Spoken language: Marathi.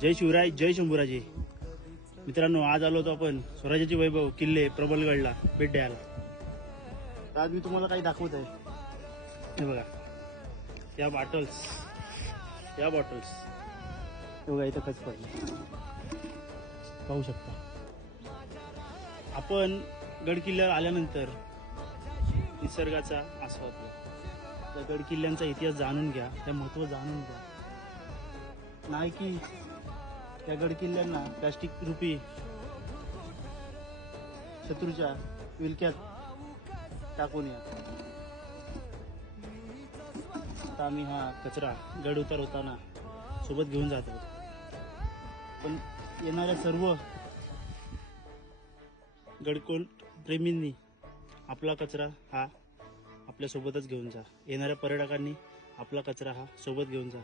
जय शिवराय, जय शंभूराजे. मित्रांनो, आज आलो होतो आपण स्वराज्याचे वैभव किल्ले प्रबलगडला भेट द्यायला. तर आज मी तुम्हाला काही दाखवत आहे. हे बघा, या बॉटल्स हे बघा, इथं खच पडलं, पाहू शकता. आपण गड किल्ल्यावर आल्यानंतर निसर्गाचा आस्वाद घ्या, त्या गड किल्ल्यांचा इतिहास जाणून घ्या, त्या महत्त्व जाणून घ्या. नाही की या गड किल्ल्यांना प्लास्टिक रूपी शत्रूच्या विलक्यात टाकून या. आता आम्ही हा कचरा गड उतरवताना सोबत घेऊन जातो, पण येणाऱ्या सर्व गडकोल प्रेमींनी आपला कचरा हा आपल्या सोबतच घेऊन जा. येणाऱ्या पर्यटकांनी आपला कचरा हा सोबत घेऊन जा.